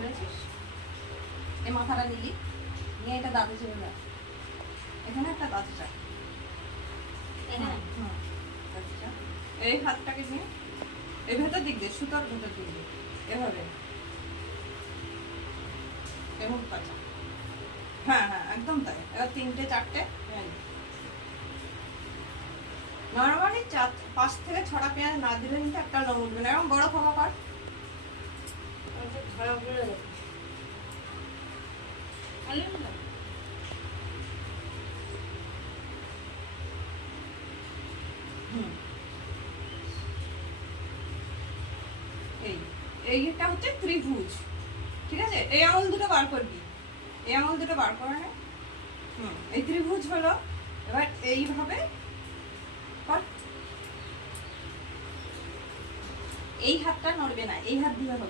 ধরেছিস, এই মাথাটা নিলি, নিয়ে এটা দাঁতে চেপে দেয়, এখানে একটা দাঁতে চাপ, এখানে দাঁতে চাপ, এই হাতটাকে নিয়ে এই ভেতর দিক দিয়ে, সুতোর ভেতর দিক দিয়ে এভাবে, এভাবে কাঁচা, হ্যাঁ হ্যাঁ একদম তাই। এবার 3টে 4টে নর্মালি 5 থেকে 6টা পেঁয়াজ না দিলে কিন্তু একটা লোম উঠবে না। এরকম বড় খোকা কর, এইটা হচ্ছে ত্রিভুজ, ঠিক আছে? এই আঙুল দুটো বার করবি, এই আঙুল দুটো বার করে নে। এই ত্রিভুজ হলো। এবার এইভাবে কর, এই হাতটা নড়বে না, এই হাত দিয়ে হবে।